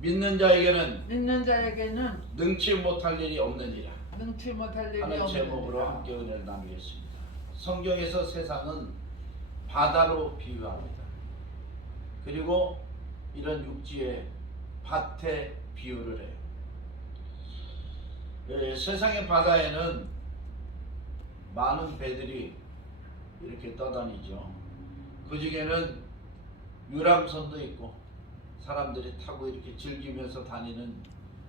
믿는 자에게는 능치 못할 일이 없느니라 하는 제목으로 함께 은혜를 나누겠습니다. 성경에서 세상은 바다로 비유합니다. 그리고 이런 육지의 밭에 비유를 해요. 세상의 바다에는 많은 배들이 이렇게 떠다니죠. 그 중에는 유람선도 있고 사람들이 타고 이렇게 즐기면서 다니는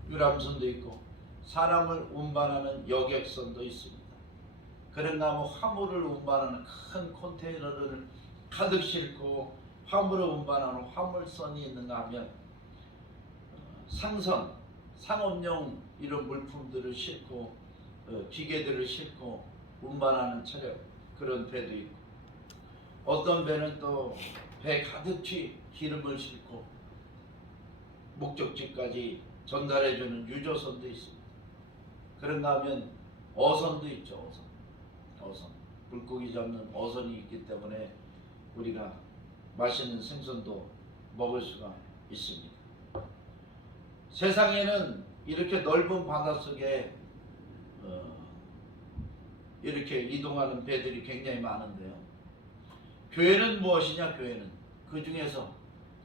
유람선도 있고 사람을 운반하는 여객선도 있습니다. 그런가 하면 화물을 운반하는 큰 컨테이너를 가득 싣고 화물을 운반하는 화물선이 있는가 하면 상선, 상업용 이런 물품들을 싣고 기계들을 싣고 운반하는 차량 그런 배도 있고 어떤 배는 또 배 가득히 기름을 싣고 목적지까지 전달해주는 유조선도 있습니다. 그런가 하면 어선도 있죠. 어선 물고기 잡는 어선이 있기 때문에 우리가 맛있는 생선도 먹을 수가 있습니다. 세상에는 이렇게 넓은 바닷속에 이렇게 이동하는 배들이 굉장히 많은데요. 교회는 무엇이냐? 교회는 그 중에서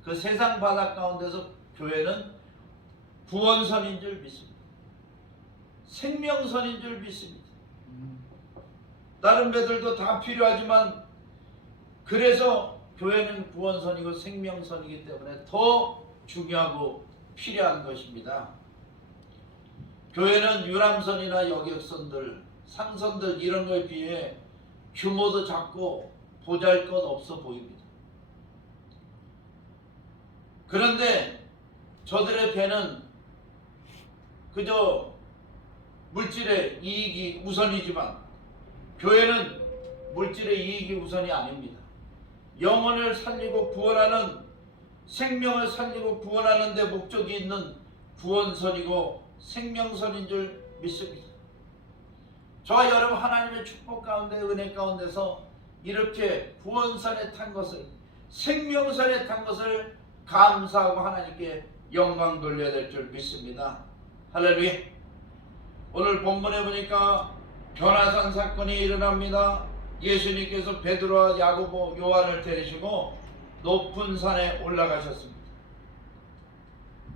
그 세상 바다 가운데서 교회는 구원선인 줄 믿습니다. 생명선인 줄 믿습니다. 다른 배들도 다 필요하지만 그래서 교회는 구원선이고 생명선이기 때문에 더 중요하고 필요한 것입니다. 교회는 유람선이나 여객선들, 상선들 이런 거에 비해 규모도 작고 보잘것없어 보입니다. 그런데 저들의 배는 그저 물질의 이익이 우선이지만 교회는 물질의 이익이 우선이 아닙니다. 영혼을 살리고 구원하는 생명을 살리고 구원하는 데 목적이 있는 구원선이고 생명선인 줄 믿습니다. 저와 여러분 하나님의 축복 가운데 은혜 가운데서 이렇게 구원선에 탄 것을 생명선에 탄 것을 감사하고 하나님께 영광 돌려야 될 줄 믿습니다. 할렐루야. 오늘 본문에 보니까 변화산 사건이 일어납니다. 예수님께서 베드로와 야고보, 요한을 데리시고 높은 산에 올라가셨습니다.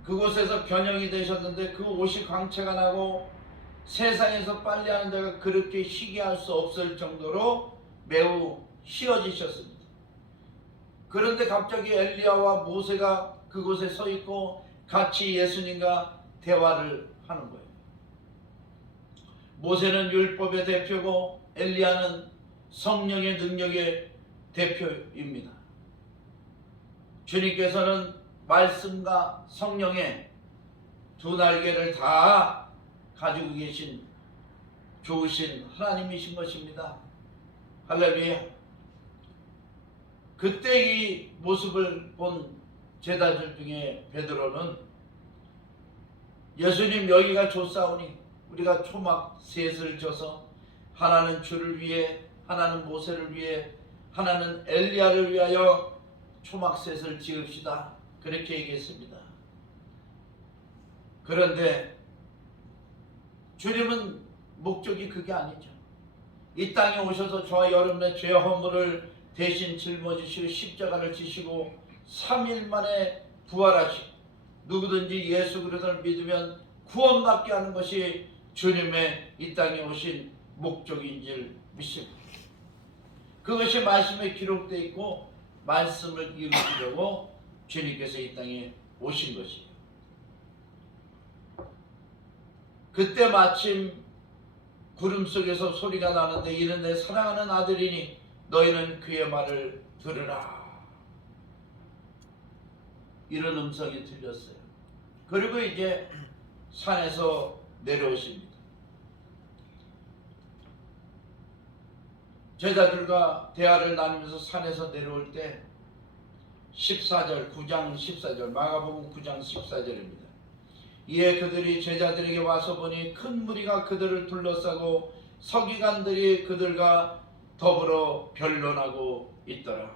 그곳에서 변형이 되셨는데 그 옷이 광채가 나고 세상에서 빨래하는 자가 그렇게 희귀할 수 없을 정도로 매우 희어지셨습니다. 그런데 갑자기 엘리야와 모세가 그곳에 서 있고 같이 예수님과 대화를 하는 거예요. 모세는 율법의 대표고 엘리야는 성령의 능력의 대표입니다. 주님께서는 말씀과 성령의 두 날개를 다 가지고 계신 좋으신 하나님이신 것입니다. 할렐루야. 그때 이 모습을 본 제자들 중에 베드로는 예수님 여기가 좋사오니 우리가 초막 셋을 져서 하나는 주를 위해, 하나는 모세를 위해, 하나는 엘리야를 위하여 초막 셋을 지읍시다. 그렇게 얘기했습니다. 그런데 주님은 목적이 그게 아니죠. 이 땅에 오셔서 저와 여러분의 죄 허물을 대신 짊어지시고 십자가를 지시고 3일 만에 부활하시고 누구든지 예수 그리스도를 믿으면 구원받게 하는 것이 주님의 이 땅에 오신 목적인 줄 믿습니다. 그것이 말씀에 기록되어 있고 말씀을 이루시려고 주님께서 이 땅에 오신 것이에요. 그때 마침 구름 속에서 소리가 나는데 이는 내 사랑하는 아들이니 너희는 그의 말을 들으라. 이런 음성이 들렸어요. 그리고 이제 산에서 내려오십니다. 제자들과 대화를 나누면서 산에서 내려올 때 14절, 9장 14절, 마가복음 9장 14절입니다. 이에 그들이 제자들에게 와서 보니 큰 무리가 그들을 둘러싸고 서기관들이 그들과 더불어 변론하고 있더라.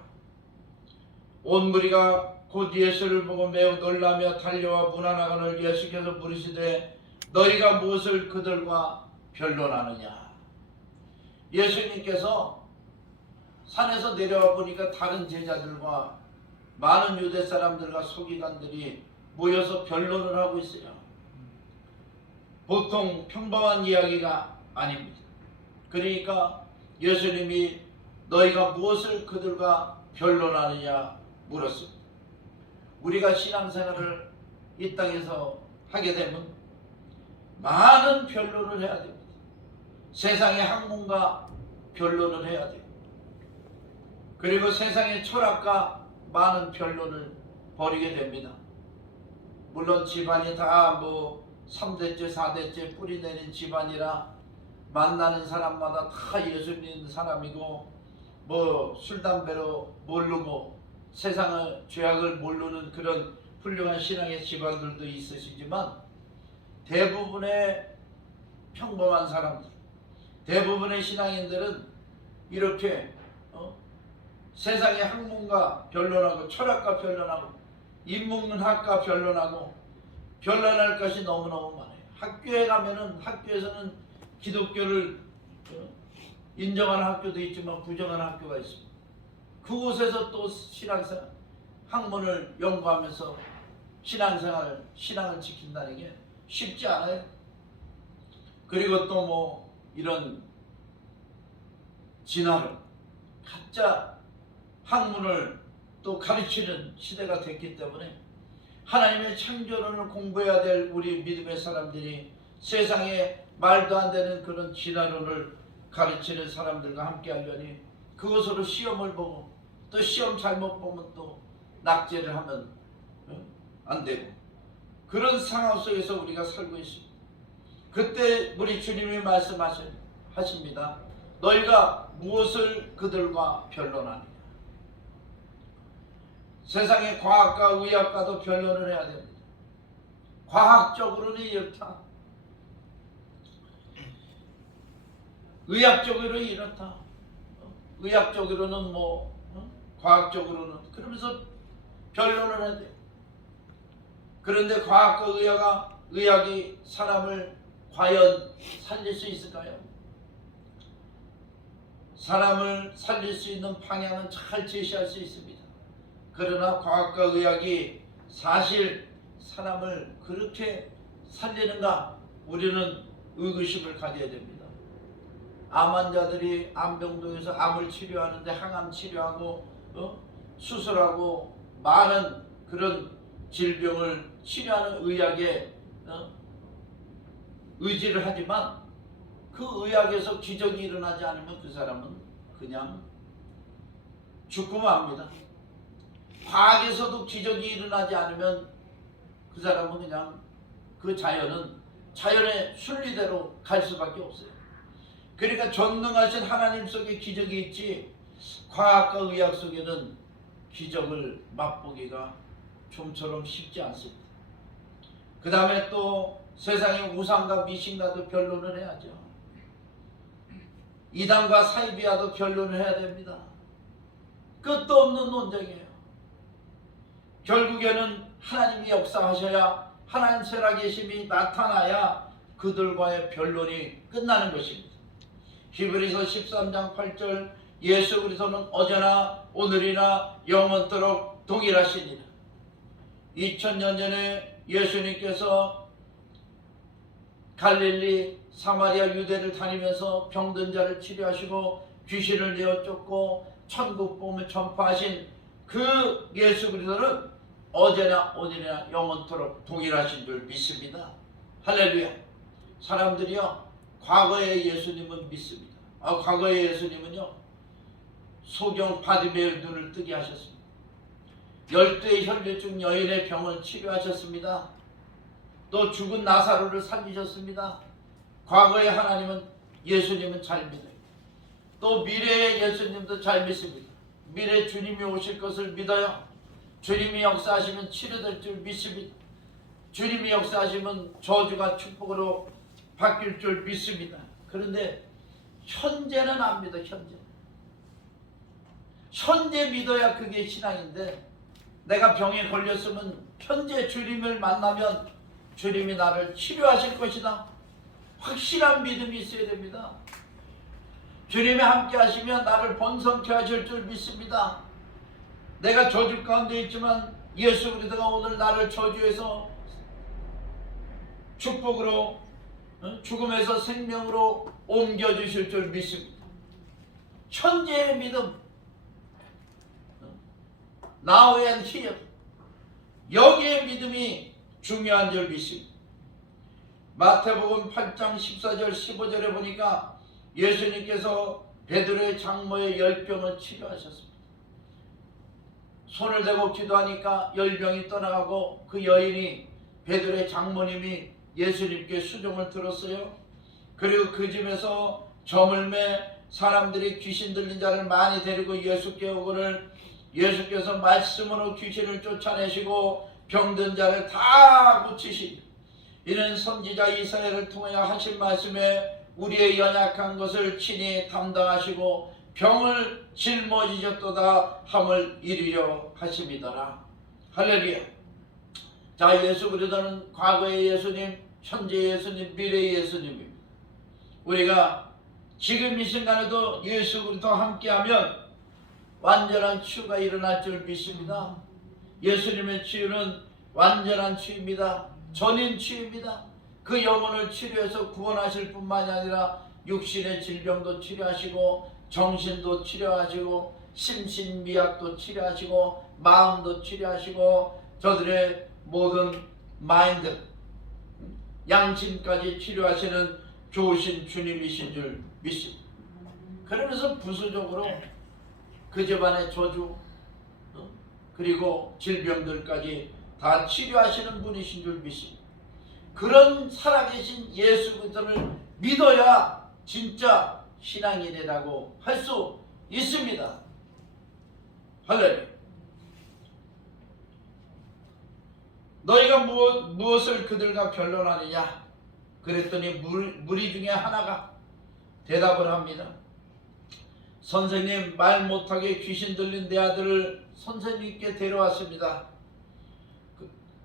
온 무리가 곧 예수를 보고 매우 놀라며 달려와 문 하나 건을 예수께서 물으시되 너희가 무엇을 그들과 변론하느냐. 예수님께서 산에서 내려와 보니까 다른 제자들과 많은 유대 사람들과 서기관들이 모여서 변론을 하고 있어요. 보통 평범한 이야기가 아닙니다. 그러니까 예수님이 너희가 무엇을 그들과 변론하느냐 물었습니다. 우리가 신앙생활을 이 땅에서 하게 되면 많은 변론을 해야 됩니다. 세상의 학문과 변론을 해야 돼요. 그리고 세상의 철학과 많은 변론을 벌이게 됩니다. 물론 집안이 다 3대째 4대째 뿌리 내린 집안이라 만나는 사람마다 다 예수 믿는 사람이고 술 담배로 모르고 세상의 죄악을 모르는 그런 훌륭한 신앙의 집안들도 있으시지만 대부분의 평범한 사람들, 대부분의 신앙인들은 이렇게 세상의 학문과 변론하고 철학과 변론하고 인문학과 변론하고 변론할 것이 너무너무 많아요. 학교에 가면은 학교에서는 기독교를 인정하는 학교도 있지만 부정하는 학교가 있습니다. 그곳에서 또 신앙생활 학문을 연구하면서 신앙을 지킨다는 게 쉽지 않아요. 그리고 또 이런 진화론, 가짜 학문을 또 가르치는 시대가 됐기 때문에 하나님의 창조론을 공부해야 될 우리 믿음의 사람들이 세상에 말도 안 되는 그런 진화론을 가르치는 사람들과 함께 하려니 그것으로 시험을 보고 또 시험 잘못 보면 또 낙제를 하면 안 되고 그런 상황 속에서 우리가 살고 있습니다. 그때 우리 주님이 말씀하십니다. 너희가 무엇을 그들과 변론하느냐. 세상의 과학과 의학과도 변론을 해야 됩니다. 과학적으로는 이렇다. 의학적으로 이렇다. 의학적으로는 과학적으로는 그러면서 변론을 해야 돼요. 그런데 과학과 의학이 사람을 과연 살릴 수 있을까요? 사람을 살릴 수 있는 방향은 잘 제시할 수 있습니다. 그러나 과학과 의학이 사실 사람을 그렇게 살리는가? 우리는 의구심을 가져야 됩니다. 암 환자들이 암병동에서 암을 치료하는데 항암 치료하고 수술하고 많은 그런 질병을 치료하는 의학에 의지를 하지만 그 의학에서 기적이 일어나지 않으면 그 사람은 그냥 죽고 맙니다. 과학에서도 기적이 일어나지 않으면 그 사람은 그냥 그 자연의 순리대로 갈 수밖에 없어요. 그러니까 전능하신 하나님 속에 기적이 있지 과학과 의학 속에는 기적을 맛보기가 좀처럼 쉽지 않습니다. 그 다음에 또 세상의 우상과 미신과도 변론을 해야죠. 이단과 사이비와도 변론을 해야 됩니다. 끝도 없는 논쟁이에요. 결국에는 하나님이 역사하셔야 하나님 살아계심이 나타나야 그들과의 변론이 끝나는 것입니다. 히브리서 13장 8절 예수 그리스도는 어제나 오늘이나 영원토록 동일하시니라. 2000년 전에 예수님께서 갈릴리 사마리아 유대를 다니면서 병든 자를 치료하시고 귀신을 내어 쫓고 천국 복음을 전파하신 그 예수 그리스도는 어제나 오늘이나 영원토록 동일하신 줄 믿습니다. 할렐루야. 사람들이요 과거의 예수님은 믿습니다. 과거의 예수님은요 소경 바디메의 눈을 뜨게 하셨습니다. 12의 혈류증 여인의 병을 치료하셨습니다. 또 죽은 나사로를 살리셨습니다. 과거의 하나님은 예수님은 잘 믿어요. 또 미래의 예수님도 잘 믿습니다. 미래 주님이 오실 것을 믿어요. 주님이 역사하시면 치료될 줄 믿습니다. 주님이 역사하시면 저주가 축복으로 바뀔 줄 믿습니다. 그런데 현재는 안 믿어. 현재 믿어야 그게 신앙인데 내가 병에 걸렸으면 현재 주님을 만나면 주님이 나를 치료하실 것이다. 확실한 믿음이 있어야 됩니다. 주님이 함께 하시면 나를 번성케 하실 줄 믿습니다. 내가 저주 가운데 있지만 예수 그리스도가 오늘 나를 저주해서 축복으로, 죽음에서 생명으로 옮겨주실 줄 믿습니다. 천재의 믿음, Now and here, 여기에 믿음이 중요한 줄 믿습니다. 마태복음 8장 14절 15절에 보니까 예수님께서 베드로의 장모의 열병을 치료하셨습니다. 손을 대고 기도하니까 열병이 떠나가고 그 여인이, 베드로의 장모님이 예수님께 수종을 들었어요. 그리고 그 집에서 저물매 사람들이 귀신 들린 자를 많이 데리고 예수께 오거늘 예수께서 말씀으로 귀신을 쫓아내시고 병든 자를 다 고치시니 이는 선지자 이사야를 통하여 하신 말씀에 우리의 연약한 것을 친히 담당하시고 병을 짊어지셨도다 함을 이루려 하심이더라. 할렐루야. 자, 예수 그리스도는 과거의 예수님, 현재의 예수님, 미래의 예수님입니다. 우리가 지금 이 순간에도 예수 그리스도와 함께하면 완전한 치유가 일어날 줄 믿습니다. 예수님의 치유는 완전한 치유입니다. 전인 치유입니다. 그 영혼을 치료해서 구원하실 뿐만이 아니라 육신의 질병도 치료하시고 정신도 치료하시고 심신미약도 치료하시고 마음도 치료하시고 저들의 모든 마인드, 양심까지 치료하시는 좋으신 주님이신 줄 믿습니다. 그러면서 부수적으로 그 집안의 저주 그리고 질병들까지 다 치료하시는 분이신 줄 믿습니다. 그런 살아계신 예수 그리스도를 믿어야 진짜 신앙인이라고 할 수 있습니다. 할렐루야. 너희가 무엇을 그들과 변론하느냐? 그랬더니 무리 중에 하나가 대답을 합니다. 선생님, 말 못하게 귀신 들린 내 아들을 선생님께 데려왔습니다.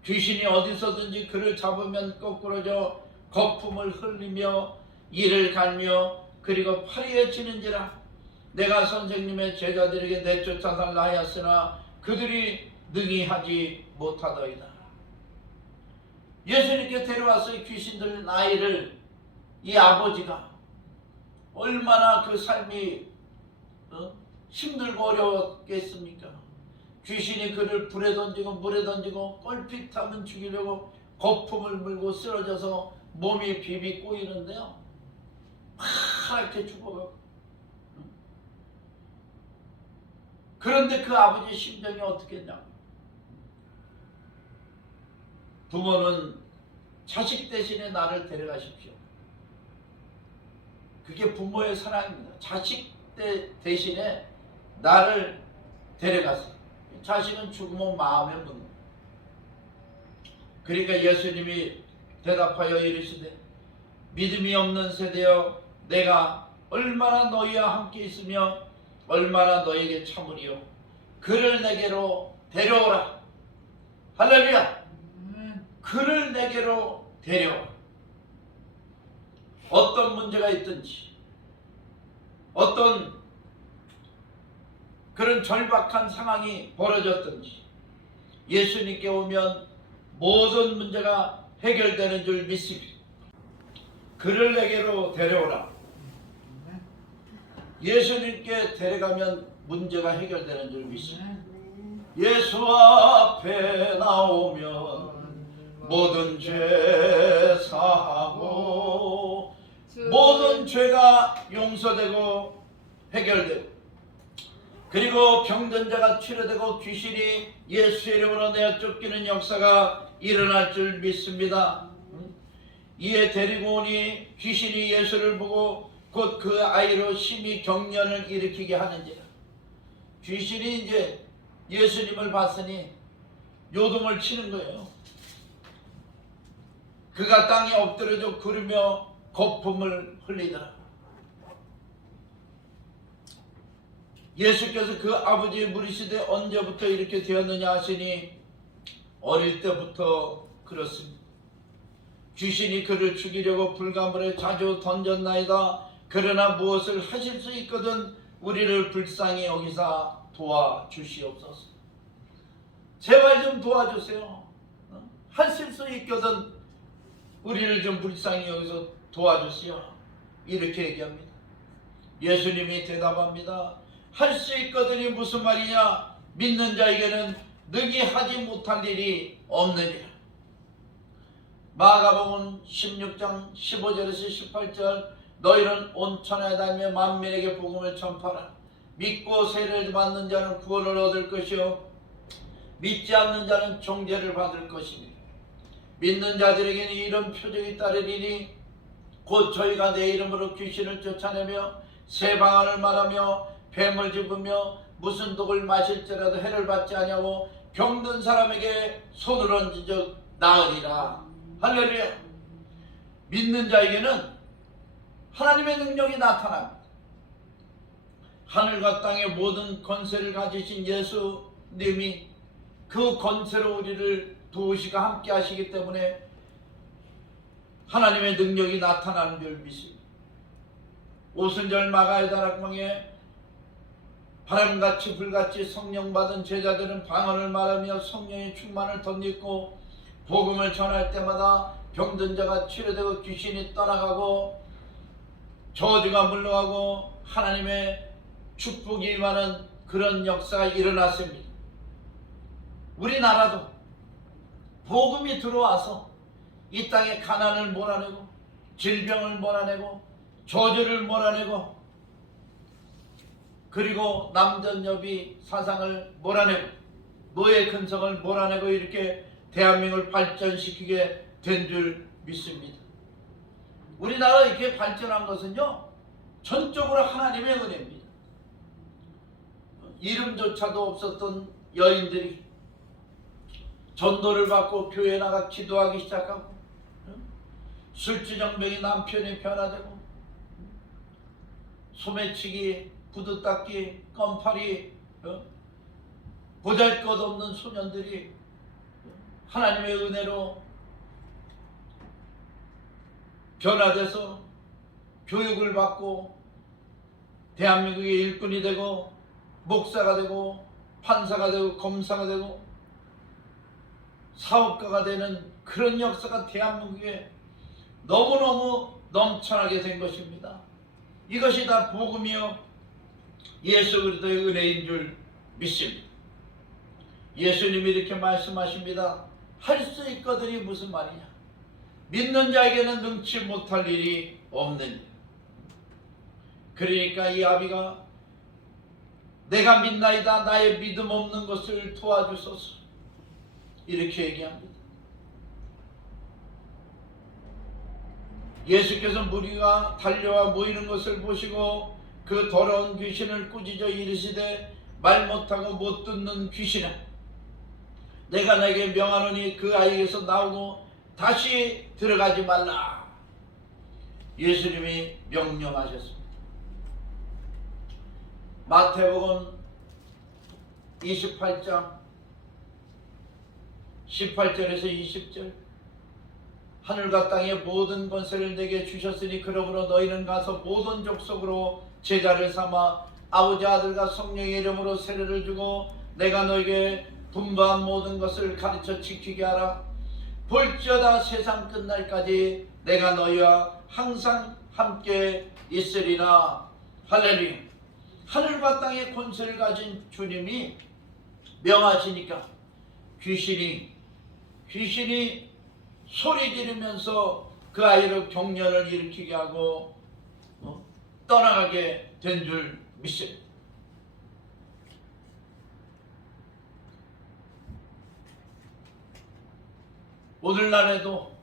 귀신이 어디서든지 그를 잡으면 거꾸러져 거품을 흘리며 이를 갈며 그리고 파리에 치는지라. 내가 선생님의 제자들에게 내쫓아달라 하였으나 그들이 능히 하지 못하더이다. 예수님께 데려와서 귀신 들린 아이를 이 아버지가 얼마나 그 삶이 힘들고 어려웠겠습니까? 귀신이 그를 불에 던지고 물에 던지고 꼴핏하면 죽이려고 거품을 물고 쓰러져서 몸이 비비 꼬이는데요, 파랗게 죽어가고. 그런데 그 아버지의 심정이 어떻겠냐? 부모는 자식 대신에 나를 데려가십시오. 그게 부모의 사랑입니다. 자식 대신에 나를 데려가세요. 자식은 죽으면 마음의 문. 그러니까 예수님이 대답하여 이르시되 믿음이 없는 세대여, 내가 얼마나 너희와 함께 있으며 얼마나 너희에게 참으리요. 그를 내게로 데려오라. 할렐루야. 그를 내게로 데려오라. 어떤 문제가 있든지, 어떤 그런 절박한 상황이 벌어졌든지 예수님께 오면 모든 문제가 해결되는 줄 믿습니다. 그를 내게로 데려오라. 예수님께 데려가면 문제가 해결되는 줄 믿습니다. 예수 앞에 나오면 모든 죄 사하고 모든 죄가 용서되고 해결되고, 그리고 병든 자가 치료되고 귀신이 예수의 이름으로 내어 쫓기는 역사가 일어날 줄 믿습니다. 이에 데리고 오니 귀신이 예수를 보고 곧 그 아이로 심히 경련을 일으키게 하는지라. 귀신이 이제 예수님을 봤으니 요동을 치는 거예요. 그가 땅에 엎드려져 구르며 거품을 흘리더라. 예수께서 그 아버지의 무리시되 언제부터 이렇게 되었느냐 하시니 어릴 때부터 그렇습니다. 귀신이 그를 죽이려고 불가물에 자주 던졌나이다. 그러나 무엇을 하실 수 있거든 우리를 불쌍히 여기사 도와주시옵소서. 제발 좀 도와주세요. 하실 수 있거든 우리를 좀 불쌍히 여기서 도와주시오. 이렇게 얘기합니다. 예수님이 대답합니다. 할 수 있거든이 무슨 말이냐? 믿는 자에게는 능히 하지 못할 일이 없느니라. 마가복음 16장 15절에서 18절 너희는 온 천하에 다니며 만민에게 복음을 전파하라. 믿고 세례를 받는 자는 구원을 얻을 것이요 믿지 않는 자는 종죄를 받을 것이니 믿는 자들에게는 이런 표적이 따르리니 곧 저희가 내 이름으로 귀신을 쫓아내며 새 방언을 말하며 뱀을 집으며 무슨 독을 마실지라도 해를 받지 아니하고 병든 사람에게 손을 얹은 적 나으리라. 할렐루야. 믿는 자에게는 하나님의 능력이 나타납니다. 하늘과 땅의 모든 권세를 가지신 예수님이 그 권세로 우리를 도우시고 함께 하시기 때문에 하나님의 능력이 나타나는 줄 믿습니다. 오순절 마가의 다락방에 바람같이 불같이 성령 받은 제자들은 방언을 말하며 성령의 충만을 덧입고 복음을 전할 때마다 병든 자가 치료되고 귀신이 떠나가고 저주가 물러가고 하나님의 축복이 임하는 그런 역사가 일어났습니다. 우리나라도 복음이 들어와서 이 땅에 가난을 몰아내고 질병을 몰아내고 저주를 몰아내고 그리고 남전여비 사상을 몰아내고 노예 근성을 몰아내고 이렇게 대한민국을 발전시키게 된 줄 믿습니다. 우리나라 이렇게 발전한 것은요 전적으로 하나님의 은혜입니다. 이름조차도 없었던 여인들이 전도를 받고 교회에 나가 기도하기 시작하고 술주정뱅이 남편이 변화되고 소매치기, 구두닦기, 껌파리, 보잘것없는 소년들이 하나님의 은혜로 변화돼서 교육을 받고 대한민국의 일꾼이 되고 목사가 되고 판사가 되고 검사가 되고 사업가가 되는 그런 역사가 대한민국에 너무너무 넘쳐나게 된 것입니다. 이것이 다 복음이요 예수 그리스도의 은혜인 줄 믿습니다. 예수님이 이렇게 말씀하십니다. 할 수 있거든이 무슨 말이냐? 믿는 자에게는 능치 못할 일이 없느니. 그러니까 이 아비가 내가 믿나이다 나의 믿음 없는 것을 도와주소서 이렇게 얘기합니다. 예수께서 무리가 달려와 모이는 것을 보시고 그 더러운 귀신을 꾸짖어 이르시되 말 못하고 못 듣는 귀신아 내가 내게 명하노니 그 아이에게서 나오고 다시 들어가지 말라. 예수님이 명령하셨습니다. 마태복음 28장 18절에서 20절 하늘과 땅의 모든 권세를 내게 주셨으니 그러므로 너희는 가서 모든 족속으로 제자를 삼아 아버지 아들과 성령의 이름으로 세례를 주고 내가 너에게 분부한 모든 것을 가르쳐 지키게 하라. 볼지어다 세상 끝날까지 내가 너희와 항상 함께 있으리라. 할렐루야. 하늘과 땅의 권세를 가진 주님이 명하시니까 귀신이 소리 지르면서 그 아이를 경련을 일으키게 하고 떠나가게 된 줄 믿습니다. 오늘날에도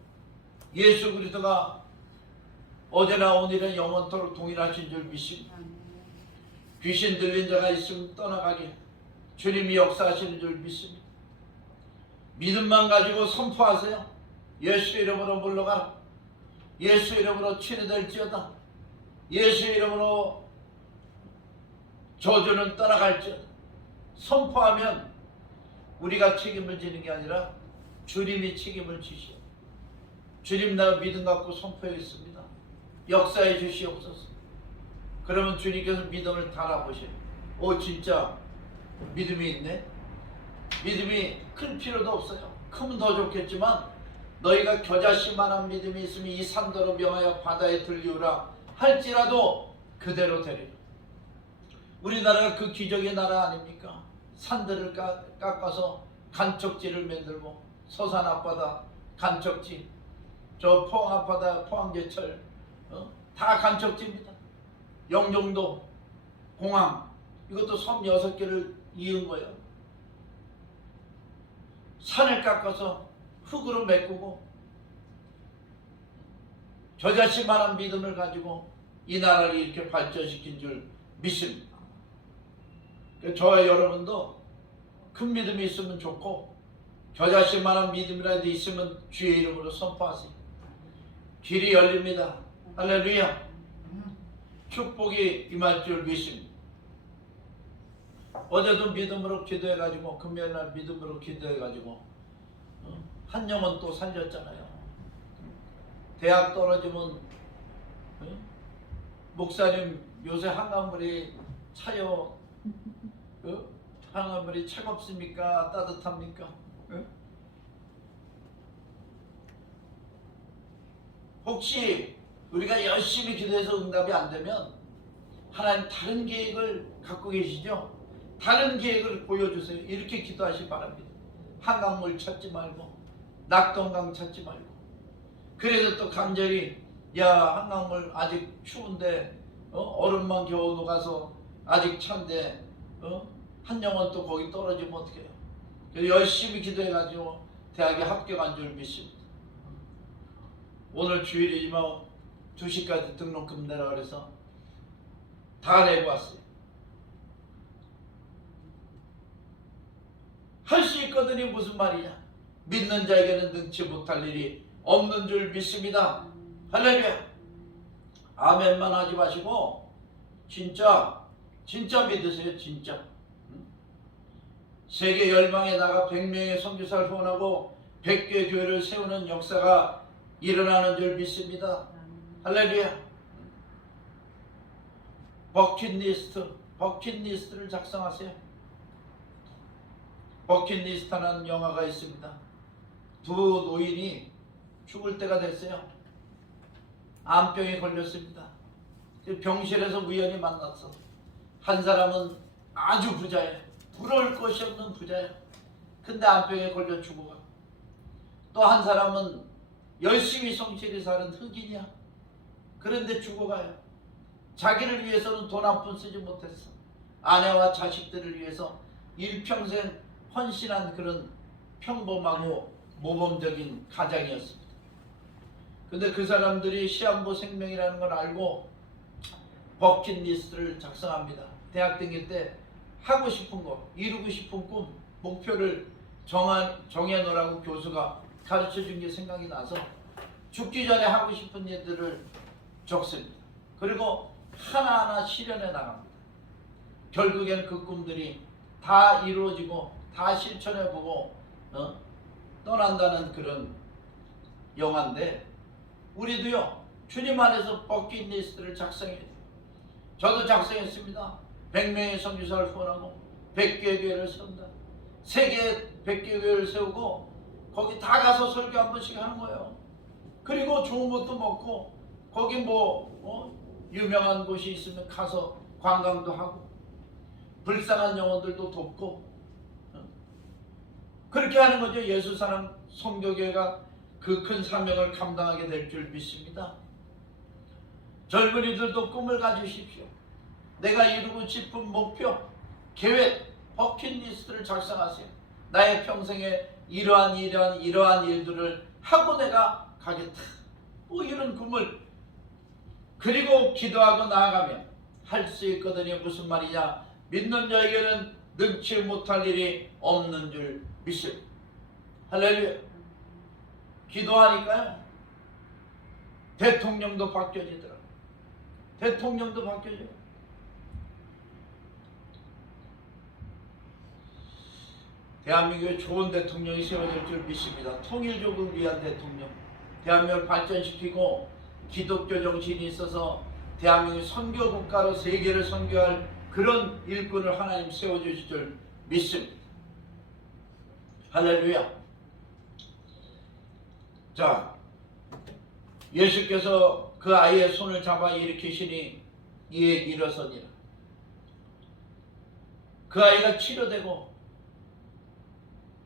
예수 그리스도가 어제나 오늘은 영원토록 동일하신 줄 믿습니다. 귀신 들린 자가 있으면 떠나가게 주님이 역사하시는 줄 믿습니다. 믿음만 가지고 선포하세요. 예수 이름으로 물러가라. 예수 이름으로 치료될지어다. 예수 이름으로 저주는 떠나갈지어다. 선포하면 우리가 책임을 지는 게 아니라 주님이 책임을 지시오. 주님 나가 믿음 갖고 선포하겠습니다. 역사해 주시옵소서. 그러면 주님께서 믿음을 달아보셔요. 오, 진짜 믿음이 있네. 믿음이 클 필요도 없어요. 크면 더 좋겠지만 너희가 겨자씨만한 믿음이 있으면 이 산더러 명하여 바다에 들리우라 할지라도 그대로 되리라. 우리나라가 그 기적의 나라 아닙니까? 산들을 깎아서 간척지를 만들고 서산 앞바다 간척지, 저 포항 앞바다 포항제철 다 간척지입니다. 영종도 공항 이것도 섬 6개를 이은 거예요. 산을 깎아서 흙으로 메꾸고 겨자씨만한 믿음을 가지고 이 나라를 이렇게 발전시킨 줄 믿습니다. 저와 여러분도 큰 믿음이 있으면 좋고 겨자씨만한 믿음이라도 있으면 주의 이름으로 선포하세요. 길이 열립니다. 할렐루야. 축복이 임할 줄 믿습니다. 어제도 믿음으로 기도해가지고 금요일날 믿음으로 기도해가지고 한 영혼 또 살렸잖아요. 대학 떨어지면 목사님 요새 한강물이 차요. 한강물이 차갑습니까? 따뜻합니까? 혹시 우리가 열심히 기도해서 응답이 안 되면 하나님 다른 계획을 갖고 계시죠? 다른 계획을 보여주세요. 이렇게 기도하시기 바랍니다. 한강물 찾지 말고 낙동강 찾지 말고. 그래서 또 간절히 야 한강물 아직 추운데 얼음만 겨우 녹아서 아직 찬데 한 영혼 또 거기 떨어지면 어떡해요. 열심히 기도해가지고 대학에 합격한 줄 믿습니다. 오늘 주일이지만 2시까지 등록금 내라 그래서 다 내고 왔어요. 할 수 있거든요. 무슨 말이냐. 믿는 자에게는 능치 못할 일이 없는 줄 믿습니다. 할렐루야. 아멘만 하지 마시고 진짜 믿으세요. 진짜. 세계 열방에 나가 100명의 선교사를 후원하고 100개의 교회를 세우는 역사가 일어나는 줄 믿습니다. 할렐루야. 버킷리스트를 작성하세요. 버킷리스트라는 영화가 있습니다. 두 노인이 죽을 때가 됐어요. 암병에 걸렸습니다. 병실에서 우연히 만났어. 한 사람은 아주 부자예요. 부러울 것이 없는 부자예요. 근데 암병에 걸려 죽어가. 또 한 사람은 열심히 성실히 사는 흑인이야. 그런데 죽어가요. 자기를 위해서는 돈 한 푼 쓰지 못했어. 아내와 자식들을 위해서 일평생 헌신한 그런 평범하고 모범적인 가장이었습니다. 근데 그 사람들이 시한부 생명이라는 걸 알고 버킷리스트를 작성합니다. 대학 다닐 때 하고 싶은 거, 이루고 싶은 꿈, 목표를 정해놓으라고 교수가 가르쳐준 게 생각이 나서 죽기 전에 하고 싶은 일들을 적습니다. 그리고 하나하나 실현해 나갑니다. 결국엔 그 꿈들이 다 이루어지고 다 실천해보고 떠난다는 그런 영화인데 우리도요 주님 안에서 버킷리스트를 작성해야 돼요. 저도 작성했습니다. 100명의 선교사를 후원하고 100개의 교회를 세운다. 세계 100개의 교회를 세우고 거기 다 가서 설교 한 번씩 하는 거예요. 그리고 좋은 것도 먹고 거기 유명한 곳이 있으면 가서 관광도 하고 불쌍한 영혼들도 돕고 그렇게 하는 거죠. 예수사랑 선교교회가 그 큰 사명을 감당하게 될 줄 믿습니다. 젊은이들도 꿈을 가지십시오. 내가 이루고 싶은 목표, 계획, 버킷리스트를 작성하세요. 나의 평생에 이러한 일들을 하고 내가 가겠다. 이런 꿈을 그리고 기도하고 나아가면 할 수 있거든요. 무슨 말이냐. 믿는 자에게는 능치 못할 일이 없는 줄 믿습니다. 할렐루야. 기도하니까요. 대통령도 바뀌어지더라고요. 대통령도 바뀌어져요. 대한민국에 좋은 대통령이 세워질 줄 믿습니다. 통일족을 위한 대통령, 대한민국을 발전시키고 기독교 정신이 있어서 대한민국이 선교 국가로 세계를 선교할 그런 일꾼을 하나님 세워주실 줄 믿습니다. 할렐루야. 자, 예수께서 그 아이의 손을 잡아 일으키시니 이에 일어서니라. 그 아이가 치료되고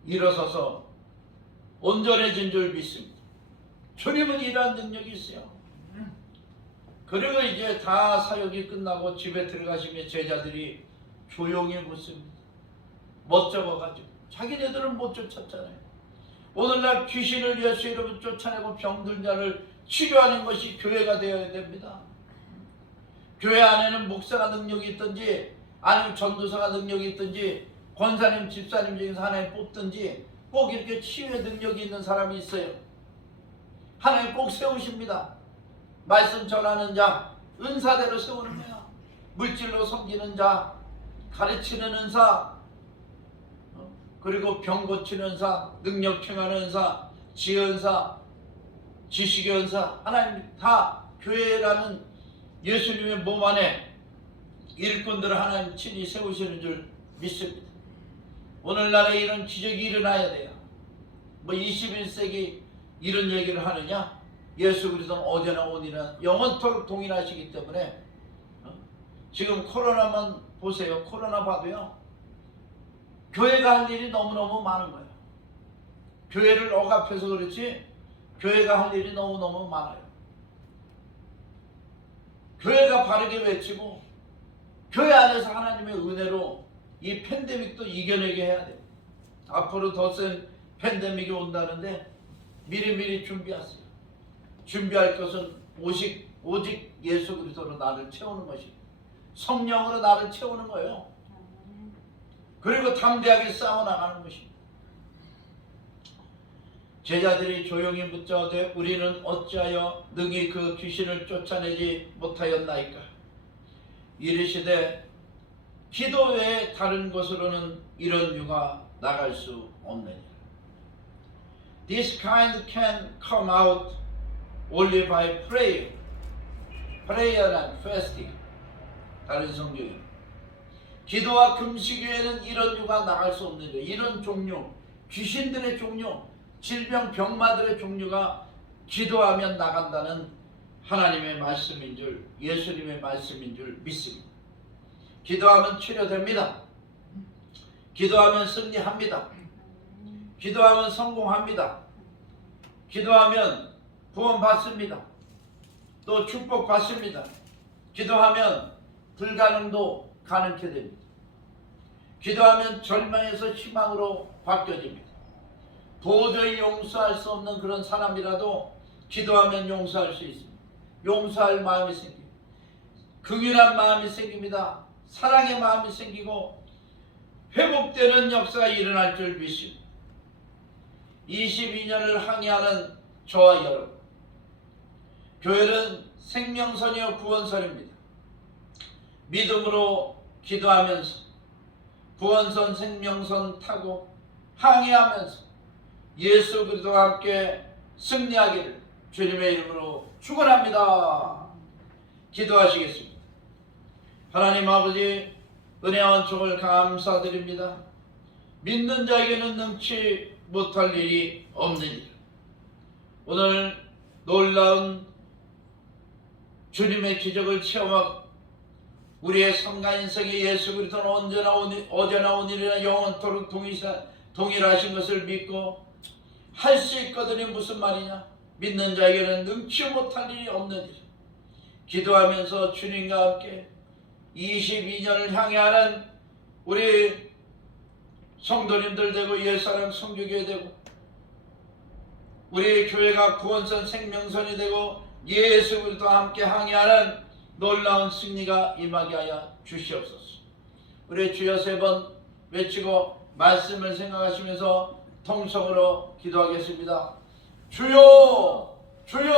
일어서서 온전해진 줄 믿습니다. 주님은 이러한 능력이 있어요. 그리고 이제 다 사역이 끝나고 집에 들어가시면 제자들이 조용히 묻습니다. 못 적어가지고 자기네들은 못 쫓았잖아요. 오늘날 귀신을 예수 이름으로 쫓아내고 병든 자를 치료하는 것이 교회가 되어야 됩니다. 교회 안에는 목사가 능력이 있든지 아니면 전도사가 능력이 있든지 권사님, 집사님 중에서 하나님 뽑든지 꼭 이렇게 치유의 능력이 있는 사람이 있어요. 하나님 꼭 세우십니다. 말씀 전하는 자, 은사대로 세우는 거야. 물질로 섬기는 자, 가르치는 은사, 그리고 병 고치는 은사, 능력 행하는 은사, 지은사, 지식의 은사, 하나님 다 교회라는 예수님의 몸 안에 일꾼들을 하나님 친히 세우시는 줄 믿습니다. 오늘날에 이런 기적이 일어나야 돼요. 뭐 21세기 이런 얘기를 하느냐? 예수 그리스도는 어제나 오늘이나 영원토록 동일하시기 때문에 지금 코로나만 보세요. 코로나 봐도요. 교회가 할 일이 너무너무 많은 거예요. 교회를 억압해서 그렇지 교회가 할 일이 너무너무 많아요. 교회가 바르게 외치고 교회 안에서 하나님의 은혜로 이 팬데믹도 이겨내게 해야 돼요. 앞으로 더 센 팬데믹이 온다는데 미리미리 준비하세요. 준비할 것은 오직 예수 그리스도로 나를 채우는 것이에요. 성령으로 나를 채우는 거예요. 그리고 담대하게 싸워나가는 것입니다. 제자들이 조용히 묻자오되 우리는 어찌하여 능히 그 귀신을 쫓아내지 못하였나이까. 이르시되 기도 외에 다른 것으로는 이런 유가 나갈 수 없느니라. This kind can come out only by prayer. Prayer and fasting. 다른 성경이 기도와 금식 외에는 이런 유가 나갈 수 없느니라. 이런 종류, 귀신들의 종류, 질병 병마들의 종류가 기도하면 나간다는 하나님의 말씀인 줄, 예수님의 말씀인 줄 믿습니다. 기도하면 치료됩니다. 기도하면 승리합니다. 기도하면 성공합니다. 기도하면 구원받습니다. 또 축복받습니다. 기도하면 불가능도 가능케 됩니다. 기도하면 절망에서 희망으로 바뀌어집니다. 도저히 용서할 수 없는 그런 사람이라도 기도하면 용서할 수 있습니다. 용서할 마음이 생깁니다. 긍휼한 마음이 생깁니다. 사랑의 마음이 생기고 회복되는 역사가 일어날 줄 믿습니다. 22년을 항해하는 저와 여러분, 교회는 생명선이요 구원선입니다. 믿음으로 기도하면서 구원선 생명선 타고 항해하면서 예수 그리스도와 함께 승리하기를 주님의 이름으로 축원합니다. 기도하시겠습니다. 하나님 아버지, 은혜와 은총을 감사드립니다. 믿는 자에게는 능치 못할 일이 없느니라. 오늘 놀라운 주님의 기적을 체험하고 우리의 삶과 인생의 예수 그리스도는 어제나 오늘이나 영원토록 동일하신 것을 믿고 할 수 있거든요. 무슨 말이냐? 믿는 자에게는 능치 못할 일이 없느니라. 기도하면서 주님과 함께 22년을 향해하는 우리 성도님들 되고 옛사람 성교교회 되고 우리 교회가 구원선 생명선이 되고 예수 그리스도와 함께 항해하는 놀라운 승리가 임하게 하여 주시옵소서. 우리 주여 3번 외치고 말씀을 생각하시면서 통성으로 기도하겠습니다. 주여, 주여.